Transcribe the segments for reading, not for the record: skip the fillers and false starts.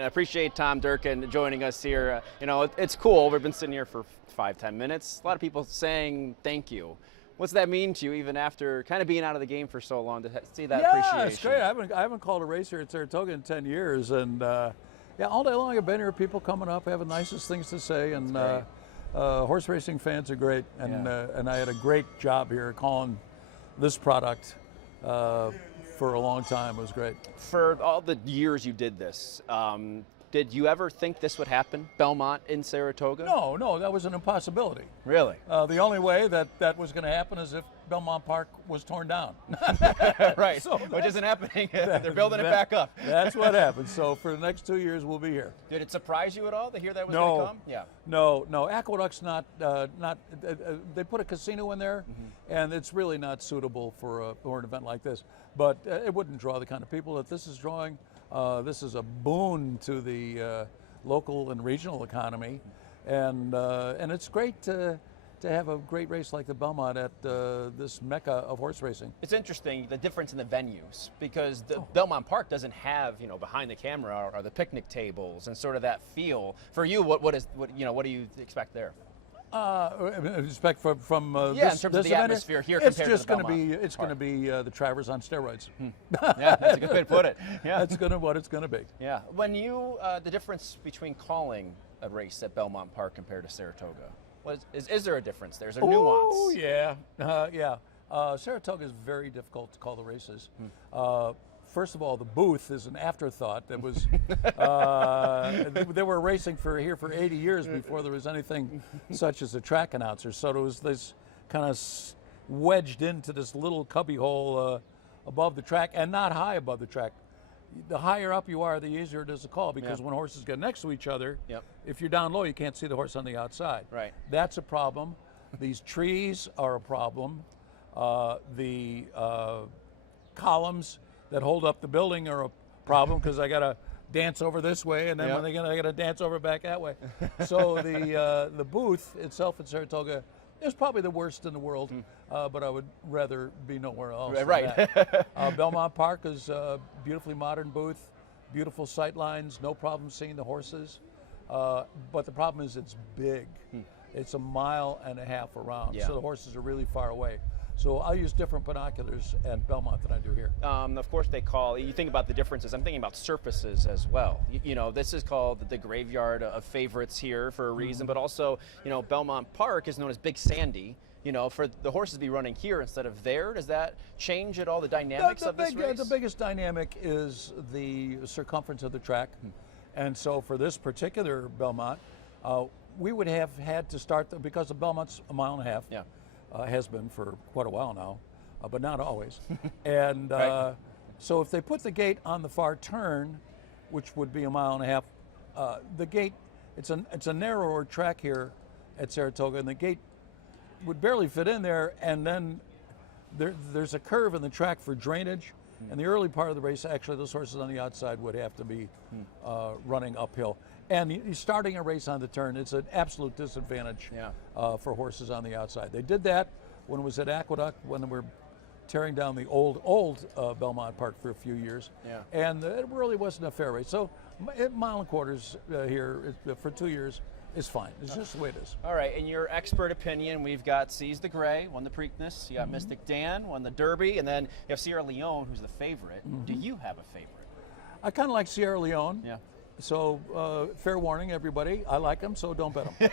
and I appreciate Tom Durkin joining us here. It's cool. We've been sitting here for 5-10 minutes. A lot of people saying thank you. What's that mean to you, even after kind of being out of the game for so long, to see that appreciation? Yeah, it's great. I haven't called a race here at Saratoga in 10 years, and all day long I've been here. People coming up, having nicest things to say, and horse racing fans are great. And I had a great job here calling this product for a long time. It was great. For all the years you did this, did you ever think this would happen, Belmont in Saratoga? No, that was an impossibility. Really? The only way that was going to happen is if Belmont Park was torn down. Right, which isn't happening. They're building it back up. That's what happened. So for the next 2 years, we'll be here. Did it surprise you at all to hear that was going to come? Yeah. No. Aqueduct's not. They put a casino in there, and it's really not suitable for an event like this. But it wouldn't draw the kind of people that this is drawing. This is a boon to the local and regional economy, and it's great to have a great race like the Belmont at this mecca of horse racing. It's interesting the difference in the venues, because the Belmont Park doesn't have behind the camera or the picnic tables and sort of that feel. For you, what do you expect there? Respect from in this terms of the atmosphere here it's compared just to the going to be Belmont it's going to be the Travers on steroids. Yeah, that's a good way to put it. Yeah, that's what it's going to be. Yeah, when you the difference between calling a race at Belmont Park compared to Saratoga, is there a difference? There's a nuance. Oh yeah. Saratoga is very difficult to call the races. First of all, the booth is an afterthought. That was they were racing here for 80 years before there was anything such as a track announcer. So there was this kind of wedged into this little cubby hole above the track, and not high above the track. The higher up you are, the easier it is to call, because when horses get next to each other, if you're down low, you can't see the horse on the outside. Right. That's a problem. These trees are a problem. The columns that hold up the building are a problem, because I got to dance over this way, and then I got to dance over back that way. So the booth itself at Saratoga is probably the worst in the world, but I would rather be nowhere else. Right. Belmont Park is a beautifully modern booth, beautiful sight lines, no problem seeing the horses. But the problem is it's big. It's 1.5 miles around, so the horses are really far away. So I'll use different binoculars at Belmont than I do here. Of course, you think about the differences. I'm thinking about surfaces as well. This is called the graveyard of favorites here for a reason, but also, Belmont Park is known as Big Sandy. For the horses to be running here instead of there, does that change at all the dynamics of this race? The biggest dynamic is the circumference of the track. And so for this particular Belmont, we would have had to start, because the Belmont's 1.5 miles. Yeah. Has been for quite a while now, but not always. And so if they put the gate on the far turn, which would be 1.5 miles, the gate, it's a narrower track here at Saratoga, and the gate would barely fit in there, and then there's a curve in the track for drainage. In the early part of the race, actually, those horses on the outside would have to be running uphill. And starting a race on the turn, it's an absolute disadvantage for horses on the outside. They did that when it was at Aqueduct, when they were tearing down the old Belmont Park for a few years. Yeah. And it really wasn't a fair race. So 1.25 miles here for 2 years is fine. It's just the way it is. All right, in your expert opinion, we've got Seize the Gray, won the Preakness. You got Mystic Dan, won the Derby, and then you have Sierra Leone, who's the favorite. Do you have a favorite? I kind of like Sierra Leone. Yeah. So fair warning, everybody. I like him, so don't bet him.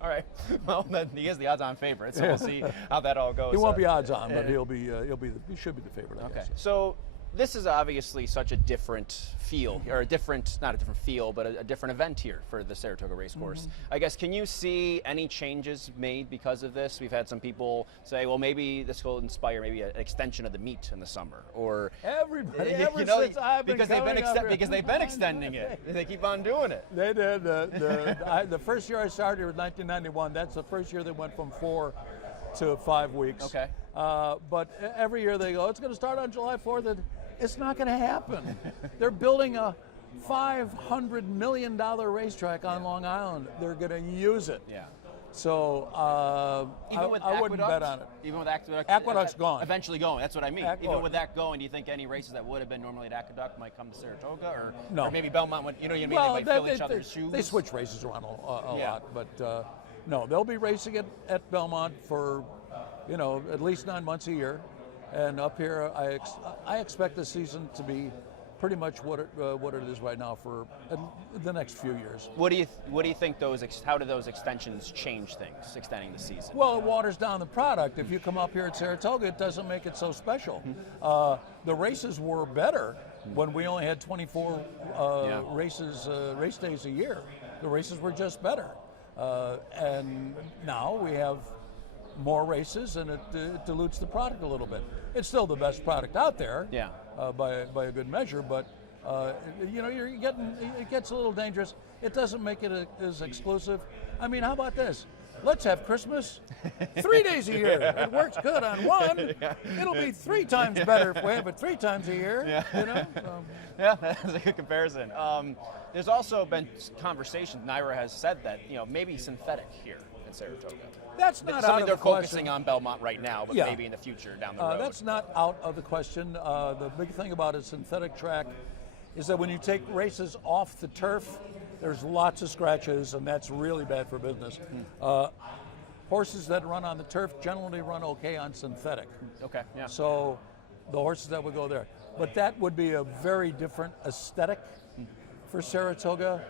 All right. Well, then he is the odds-on favorite, so we'll see how that all goes. He won't be odds-on, but he should be the favorite. I guess. So this is obviously such a different feel, or not a different feel, but a different event here for the Saratoga Race Course. I guess, can you see any changes made because of this? We've had some people say, well, maybe this will inspire maybe an extension of the meet in the summer, or everybody since I've been because they've been extending it. They keep on doing it. They did. The first year I started was 1991. That's the first year they went from 4 to 5 weeks. Okay. But every year they go, it's going to start on July 4th. It's not going to happen. They're building a $500 million racetrack on Long Island. They're going to use it. Yeah. So Even with I wouldn't bet on it. Even with Aqueduct, Aqueduct's gone. Eventually going. That's what I mean. Aqueduct. Even with that going, do you think any races that would have been normally at Aqueduct might come to Saratoga, or No. or maybe Belmont would? You know what I mean? Well, they might fill each other's shoes. they switch races around a Yeah. lot, but no, they'll be racing at Belmont for, at least 9 months a year, and up here I expect the season to be pretty much what it is right now for the next few years. What do you think how do those extensions change things, extending the season? Well, it waters down the product. If you come up here at Saratoga, it doesn't make it so special. The races were better when we only had 24 race days a year. The races were just better. And now we have more races, and it dilutes the product a little bit. It's still the best product out there, by a good measure, but it gets a little dangerous. It doesn't make it as exclusive. I mean, how about this? Let's have Christmas 3 days a year. It works good on one. It'll be 3 times better if we have it 3 times a year. Yeah. Yeah, that's a good comparison. There's also been conversation. Naira has said that maybe synthetic here at Saratoga. That's not something out they're of the question. focusing on Belmont right now, but maybe in the future down the road. That's not out of the question. The big thing about a synthetic track is that when you take races off the turf, there's lots of scratches, and that's really bad for business. Horses that run on the turf generally run okay on synthetic. Okay, yeah. So the horses that would go there. But that would be a very different aesthetic for Saratoga.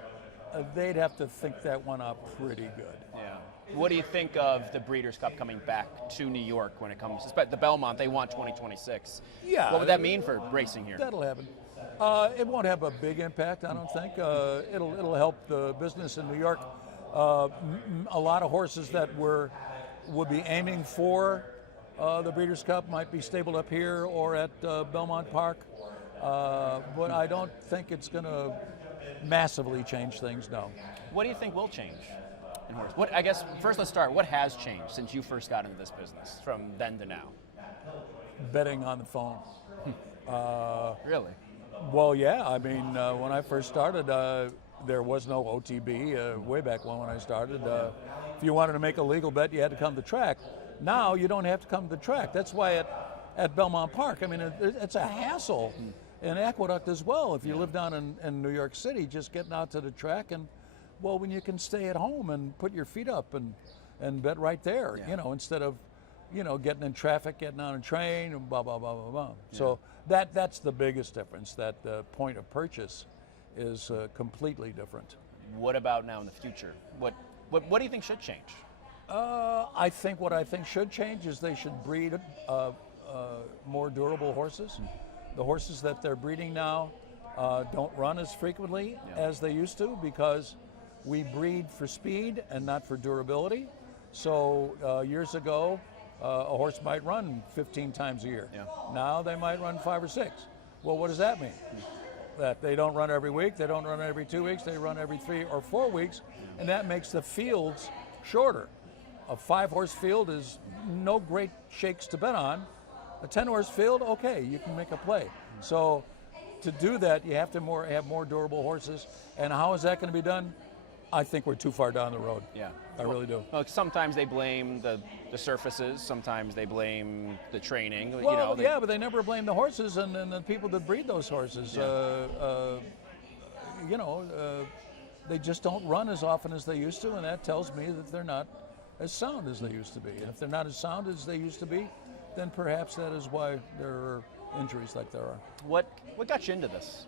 They'd have to think that one up pretty good. Yeah. What do you think of the Breeders' Cup coming back to New York when it comes to the Belmont? They want 2026. Yeah. What would that mean for racing here? That'll happen. It won't have a big impact, I don't think. It'll help the business in New York. A lot of horses that would be aiming for the Breeders' Cup might be stabled up here or at Belmont Park, but I don't think it's going to massively change things. No. What do you think will change in horse? I guess first let's start. What has changed since you first got into this business from then to now? Betting on the phone. Really? Well, yeah. I mean, when I first started, there was no OTB way back when I started. If you wanted to make a legal bet, you had to come to the track. Now you don't have to come to the track. That's why at Belmont Park, I mean, it's a hassle. And Aqueduct as well. If you live down in New York City, just getting out to the track, and when you can stay at home and put your feet up and bet right there, instead of getting in traffic, getting on a train, and blah blah blah blah blah. Yeah. So that's the biggest difference. That the point of purchase is completely different. What about now in the future? What do you think should change? I think what I think should change is they should breed more durable horses. The horses that they're breeding now don't run as frequently as they used to because we breed for speed and not for durability. So years ago, a horse might run 15 times a year. Yeah. Now they might run 5 or 6. Well, what does that mean? That they don't run every week, they don't run every 2 weeks, they run every 3 or 4 weeks, and that makes the fields shorter. A 5-horse field is no great shakes to bet on. A 10-horse field, okay, you can make a play. So to do that, you have to have more durable horses. And how is that going to be done? I think we're too far down the road. Yeah. I really do. Well, sometimes they blame the surfaces. Sometimes they blame the training. Well, but they never blame the horses and the people that breed those horses. Yeah. They just don't run as often as they used to, and that tells me that they're not as sound as they used to be. And if they're not as sound as they used to be, then perhaps that is why there are injuries like there are. What got you into this?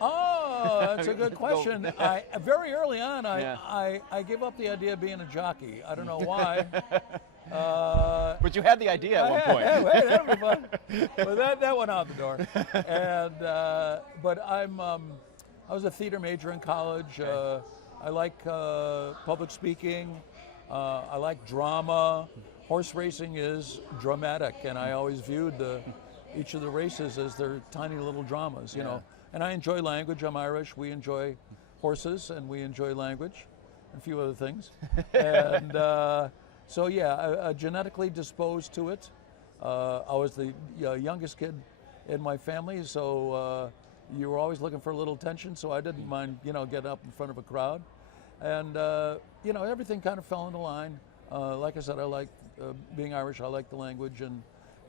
Oh, that's a good question. Very early on, I gave up the idea of being a jockey. I don't know why. But you had the idea at one point. Hey, that would be fun. But that went out the door. And but I was a theater major in college. I like public speaking. I like drama. Horse racing is dramatic, and I always viewed each of the races as their tiny little dramas, you know. And I enjoy language. I'm Irish. We enjoy horses, and we enjoy language, and a few other things. And so, genetically disposed to it. I was the youngest kid in my family, so you were always looking for a little attention, so I didn't mind, getting up in front of a crowd. And you know, everything kind of fell into line. Like I said, I like being Irish. I like the language, and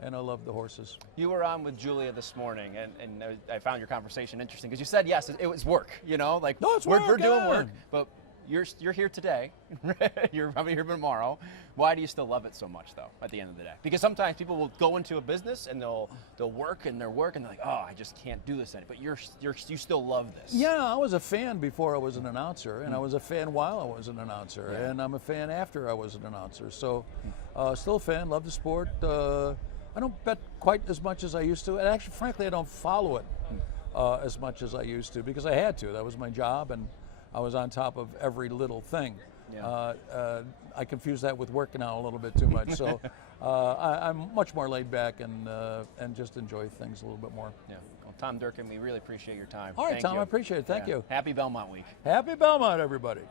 I love the horses. You were on with Julia this morning, and I found your conversation interesting because you said, yes, it was work, you know, like No, it's we're work, doing yeah. work, but you're here today. You're probably here tomorrow. Why do you still love it so much, though, at the end of the day? Because sometimes people will go into a business and they'll work and they're like, oh, I just can't do this anymore. But you still love this. Yeah, I was a fan before I was an announcer, and I was a fan while I was an announcer, Yeah. and I'm a fan after I was an announcer. So, still a fan, love the sport. I don't bet quite as much as I used to, and actually, frankly, I don't follow it as much as I used to because I had to. That was my job, and I was on top of every little thing. Yeah. I confuse that with work now a little bit too much. So I'm much more laid back and just enjoy things a little bit more. Yeah. Well, Tom Durkin, we really appreciate your time. All right, Thank Tom, you. I appreciate it. Thank you. Happy Belmont Week. Happy Belmont, everybody.